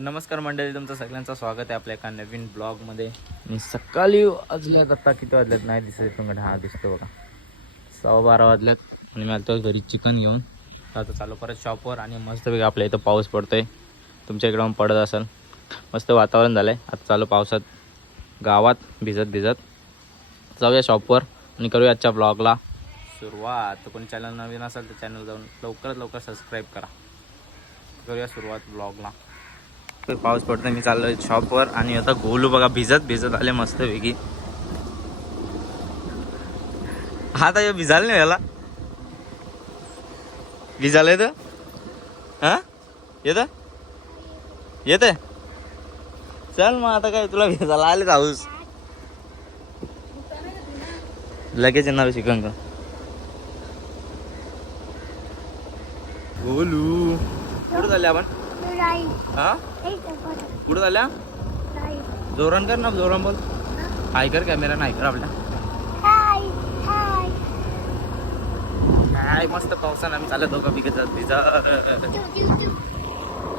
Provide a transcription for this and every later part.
नमस्कार मंडळी तुमचं सगळ्यांचं स्वागत आहे आपल्या एका नवीन ब्लॉगमध्ये. आणि सकाळी वाजल्यात आता किती वाजल्यात नाही दिसत तुमकडे हा दिसतो बघा. सव्वा बारा वाजल्यात आणि मी आलतो घरी चिकन घेऊन. आता चालू परत शॉपवर आणि मस्तपैकी आपल्या इथं पाऊस पडतोय. तुमच्या इकडं पडत असेल. मस्त वातावरण झालं आहे आता चालू पावसात गावात भिजत भिजत. जाऊया शॉपवर आणि करूया आजच्या ब्लॉगला सुरुवात. तर कोणी चॅनल नवीन असेल तर चॅनल जाऊन लवकरात लवकर सबस्क्राईब करा. करूया सुरुवात ब्लॉगला पाऊस पडतो मी चाललोय शॉपवर आणि आता गोलू बघा भिजत भिजत आले मस्त पैकी हा तर भिजाल नाही याला. भिजाल येत? हा? येत? येत चल मग आता काय तुला भिजायला आले हाऊस. लगेच येणार शिकन का गोलू. कुठं झाले आपण? हा? कुठं झाल्या जोरान कर ना जोरान बोल. हाय कर कॅमेरा नाही कर आपल्या. काय मस्त पावसानं आम्ही चालत दोघं भिजत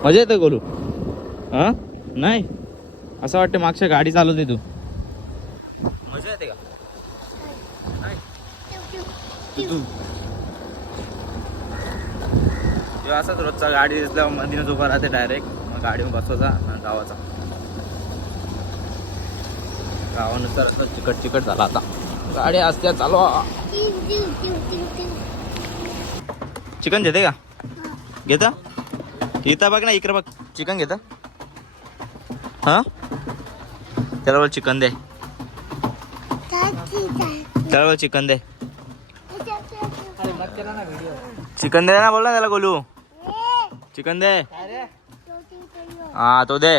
मजा येते गोलू. हा? नाही? असं वाटतं मागच्या गाडी चालवते तू. मजा येते का? नाही. तू असाच रोजचा गाडी दिसला मधीनच उभा राहते डायरेक्ट मग गाडीवर बसवायचा आणि गावाचा. गावानुसार असं चिकट चिकट झाला आता. गाडी असत्या चालू. चिकन घेते का? घेता? इथं बघ ना इकडे बघ. चिकन घेता? हा? त्याला बोल चिकन दे. त्याला चिकन दे. चिकन दे ना बोल ना त्याला गोलू. चिकन दे. हा तो दे.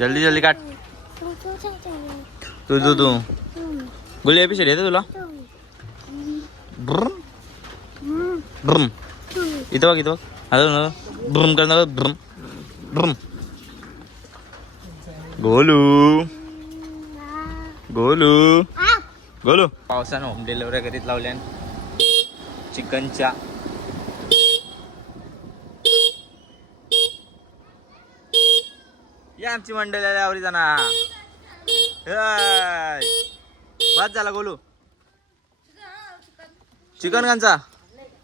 जल्दी जल्दी काट. तू तू तू. गोलू एपिसोड येते तुला? ब्रम. ब्रम. इथं बघ इथं बघ. आता ब्रम करणार ब्रम. ब्रम. गोलू. गोलू. गोलू पावसानं होम डिलिव्हरी करीत लावल्या चिकनच्या. या आमची मंडळी आली आवरी जाणा. बाद झाला गोलू. चिकन कांचा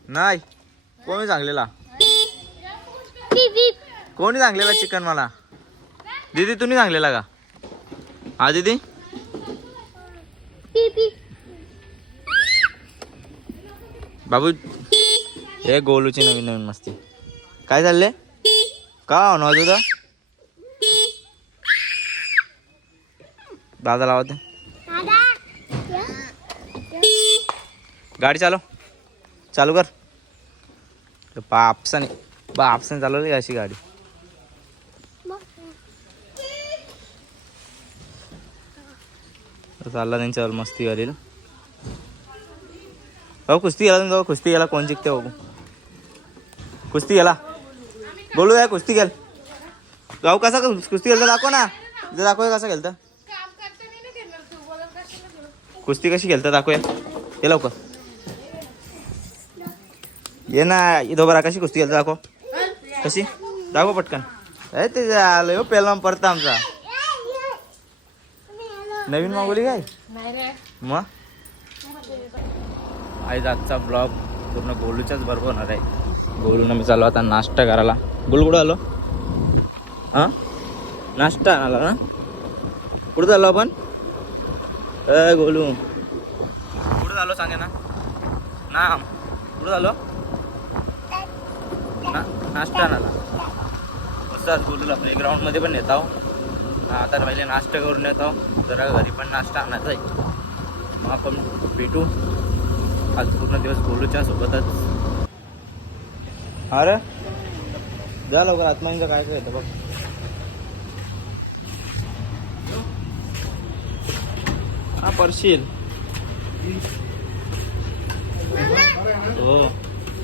नाही. कोणी सांगलेला? कोणी सांगलेला चिकन मला? दीदी तुम्ही सांगलेला का? हा दीदी? बाबू हे गोलूची नवीन नवीन मस्ती. काय चालले का होणार तुझा दादा लावत गाडी चालव. चालू कर. बापसाने बापसाने चालवली का अशी गाडी? चालला त्यांच्यावर मस्ती करील भाऊ कुस्ती गेला तुम्ही कुस्ती गेला कोण जिंकते बाबू कुस्ती गेला बोलू या कुस्ती गेल भाऊ कसा कुस्ती गेलता दाखव ना. इथं दाखव कसा गेलता कुस्ती कशी खेळता दाखवूया. ये लवकर. ये ना इथं बरा कशी कुस्ती खेळता दाखव. कशी? दाखव पटकन. अरे ते आलं हो पेलवान परत आमचा. नवीन मागवली काय? मग? आज आजचा ब्लॉग पूर्ण गोलूच्याच बरोबर होणार आहे. गोलून मी चालू आता नाश्ता करायला. गोलू कुठं आलो. हां? नाश्ता आला ना? कुठं चाललो आपण? अ गोलू. कुठं झालो सांगे ना? ना कुठं झालो ना नाश्ता आणाला मस्त आज गोलूला प्ले ग्राउंडमध्ये पण येत आहो. आता पहिले नाश्ता करून येतो जरा घरी पण नाश्ता आणायचा आहे. मग आपण भेटू. आज पूर्ण दिवस गोलूच्या सोबतच. अरे जा लवकर आत्माईंचं काय काय येतं बघ. हा परशील हो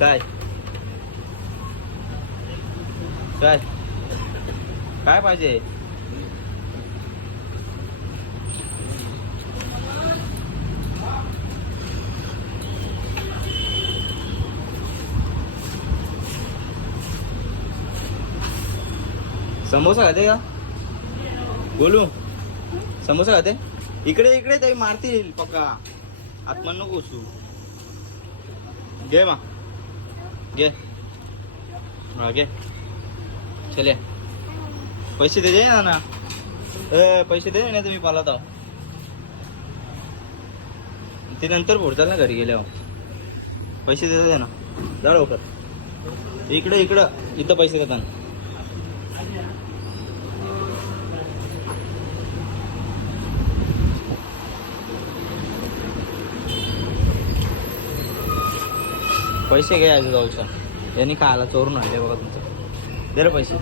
काय? काय? काय पाहिजे? समोसा खाते का? बोलू. समोसा खाते? इकडे इकडे ते मारतील पक्का आत्मा नको तू घे मा. घे. हा घे. चले. पैसे दे ना ना. ए पैसे दे नाही तुम्ही पाला आहो ते नंतर फोडतात ना घरी गेल्यावर. पैसे देतात दे ना. जा लवकर. इकडं इकडं. इथं पैसे देतात. पैसे घे आज गावचा यांनी खायला चोरून आणले बघा तुमचं. दे रे पैसे.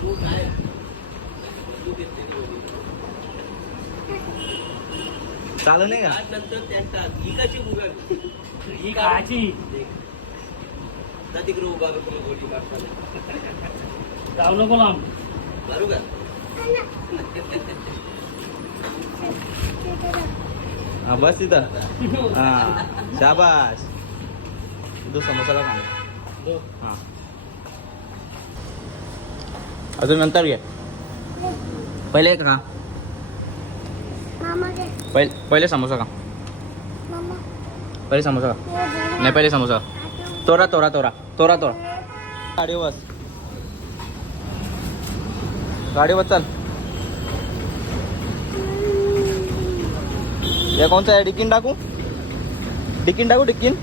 चालू नाही का? ही जाऊ नको लांब. हा बस तिथं हा शाबास. तू समोसाला सांग. हा. अजून नंतर घे. पहिले का मामा दे पहिले पहिले समोसा का मामा. पहिले समोसा का नाही पहिले समोसा तोरा तोरा तोरा. तोरा तोरा. गाडी बस. गाडी बस चल. हे कोणतं आहे? डिक्कीन टाकू? डिक्कीन टाकू डिक्कीन?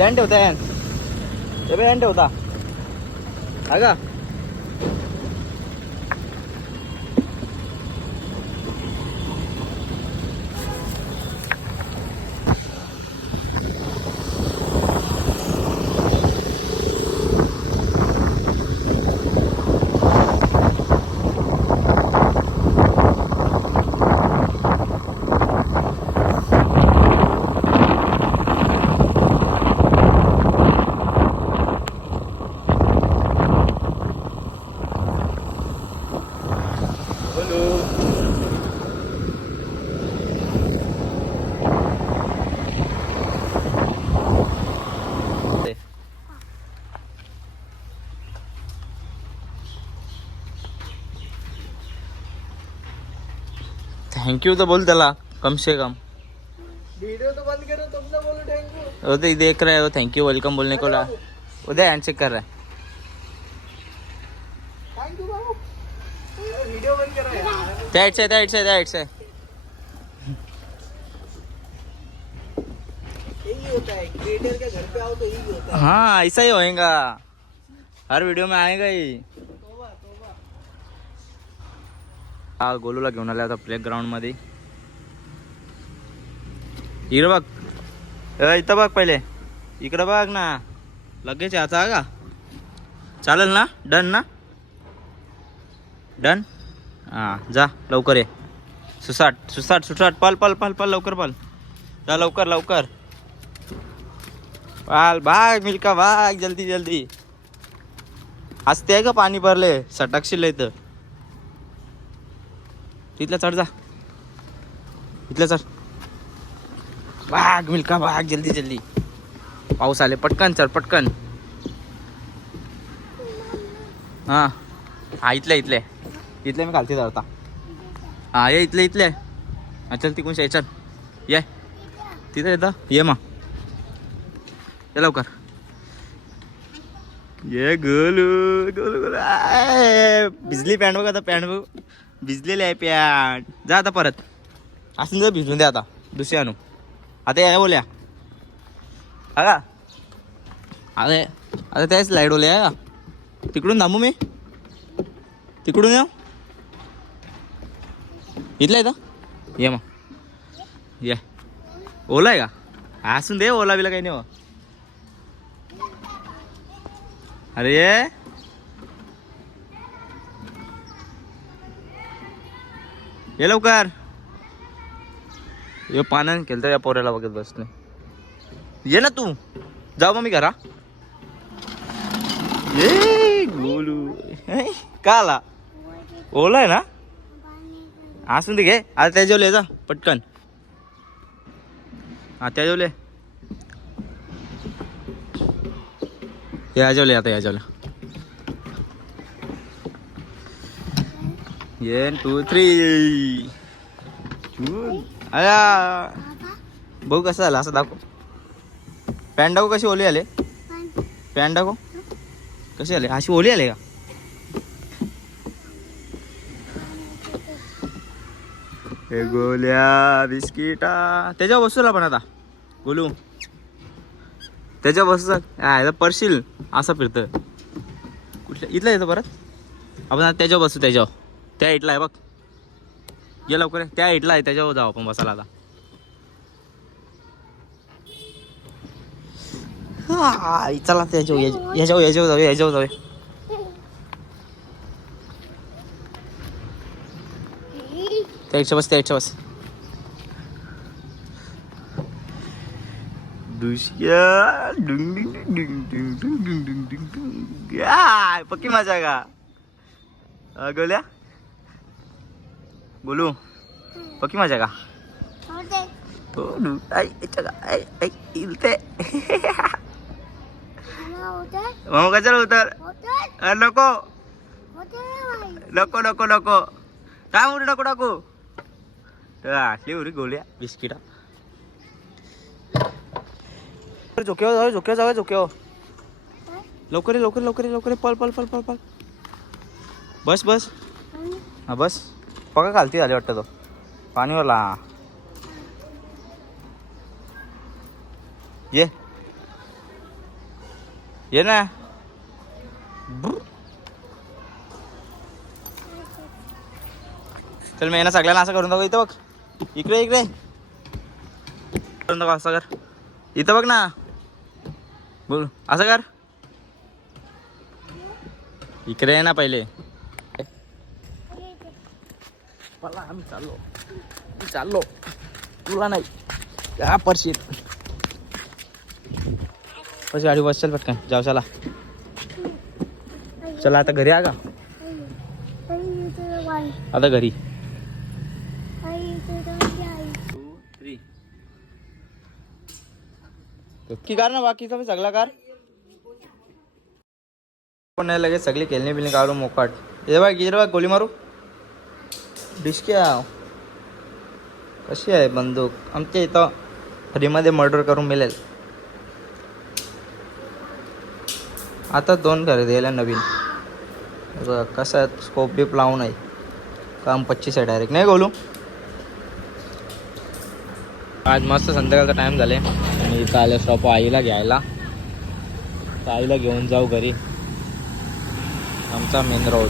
यान ठेवता यान हे बे यान ठेवता हा थँक्यू तो बोल त्याला कम से कम। वीडियो तो बंद करो तुम ना बोलो थैंक यू तो देख रहा है वो थैंक यू वेलकम बोलने को ला। उदय हैंडशेक कर रहा है। Thank you Babu. वीडियो बंद करो। यार त्या साइड से त्या से त्या से यही होता है क्रिएटर के घर पे आओ तो यही होता है। हाँ ऐसा ही होएगा। हर वीडियो में आएगा ही। हा गोलूला घेऊन आला आता प्ले ग्राउंड बघ. इथं बघ पहिले. इकडं बघ ना. लगेच याचा का? चालेल ना? डन ना? डन? हां जा लवकर ये. सुसाट सुसाट सुसाट. पल पल पल पल लवकर पल जा लवकर लवकर. पाल भाग मिल्का भाग जल्दी जल्दी. हसते आहे का पाणी भरले? सटाकशील इथं. तिथला चढ जा. इथलं चढ. भाग मिल्का भाग जल्दी जल्दी. पाऊस आले पटकन चढ पटकन. हा. हा इथले इथले. इथले मी घालते आता हा ये इथले इथले. हा चल तिकून शाही चल. ये. तिथं येतं? ये मग. ये लवकर. ये गोलू गोलू गोलू. आय, भिजली पॅन्ट बघ आता पॅन्ट बघ. भिजलेले आहे पॅन्ट जा आता परत. असं जर भिजून द्या आता. दुसरी आणू. आता या बोल्या. हा का अरे आता त्याच लाइट ओल्या आहे का तिकडून थांबू मी. तिकडून या इथला आहे ये मग. ये. ओला आहे का? असून दे ओला बिला काही नाही हो. अरे ये लवकर. ये पाण्याने केलं या पोऱ्याला बघत बसले ये ना तू. जाऊ मग मी घरा. ये गोलू. हे, का आला? ओला आहे ना? असून दे घे. आता त्याच्यावर ये जा पटकन. हा त्याच्यावर ये याच्यावले आता याच्यावले वन टू थ्री अया बघू कसं झालं असं दाखव. पॅन्ट कशी ओली आले. पॅन्ट कसे कशी आले? अशी ओली आले का? हे गोल्या बिस्किटा. त्याच्यावर बसूला पण आता. बोलू. त्याच्यावर बसू ह्याला परशील असं फिरतं कुठल्या? इथलं येतं परत. आपण आता त्याच्यावर बसू त्याच्यावर. त्या इटला आहे बघ. ये लवकर त्या इटला आहे. त्याच्यावर जाऊ आपण बसायला आता. हा, चला त्याच्यावर. याच्यावर याच्यावर जाऊया याच्यावर जाऊया. त्याच्या बस त्याच्या बस. दुसऱ्या डुंग डिंग डिंग डिंग डिंग डिंग डिंग डिंग डिंग. पक्की मजा का? अ, गोल्या बोलू? पक्की माझ्या का? इलते हो, का कशाला उतर? नको. नको नको नको. काय म्हणू नको टाकू असली उरी गोळ्या बिस्किटा. झोक्यावर जाऊ झोक्यावर जाऊ झोक्यावर. लवकर लवकर लवकर लवकर पल पल पल पल पल बस बस. हा बस. पका खालती झाली वाटतं तो. पाणीवाला ये. ये ना. चल मी यांना सगळ्यांना असं करून दाखव इथं बघ. इकडे इकडे. करून दाखव असं कर. इथं बघ ना. बोल. असं कर. इकडे ना पहिले मला आम्ही चाललो. मी चाललो. तुला नाही. या परशीत पशी गाडी बस चल पटकन. जाऊ चला. चला आता घरी आ का? आता घरी. की कार ना बाकीचा बी सगळा कार पण नाही लगेच सगळी खेळणी बिलणी काढू मोकाट हे बघ किती बघ गोली मारू. डिस्क्या कशी आहे बंदूक? आमच्या इथं फ्रीमध्ये मर्डर करून मिळेल. आता दोन खरेदी आहे नवीन. कसं आहे स्कोप बीप लावून आहे काम पच्चीस आहे डायरेक्ट नाही बोलू आज मस्त संध्याकाळचा टाइम झाले. आणि इथं आलं शॉप आईला घ्यायला. तर आईला घेऊन जाऊ घरी. आमचा मेन रोड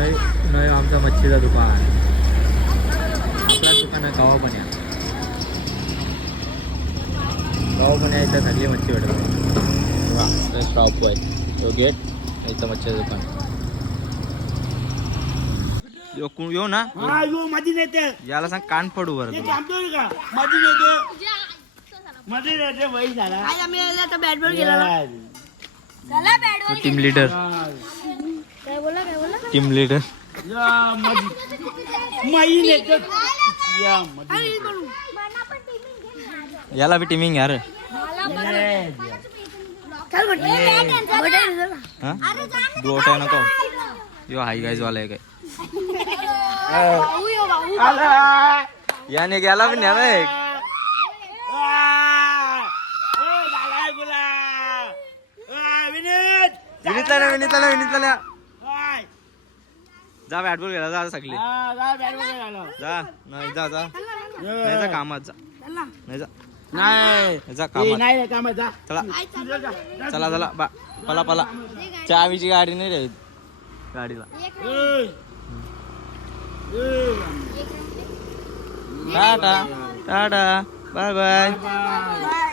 नाही नाही आमचं मच्छीचं दुकान. आपलं दुकान आहे गावा पण या गावा पण इथं सगळी मच्छी भेटत स्टॉप आहे. तो गेट इथं मच्छीचं दुकान. यो ना. हा यो माझी नेते. याला सांग कान पडू बरं नेते बॅट बॉल गेला तो टीम लीडर काय बोला काय टीम लीडर याला बी टीमिंग यार. ब्लोट आहे नको. यो हाई गाईज वाला आहे. काय याने गेला पण या विनीतला विनीतला विनीतला जा बॅट बॉल गेला जा सगळी. जा नाही जा जा. नाही जा कामात जा. नाही जा. नाही. जा कामात. नाही कामाचा चला. चला. चला बा. पला पला. चावीची गाडी नाही रे. गाडीला. Tata. Tata. Bye. Bye bye.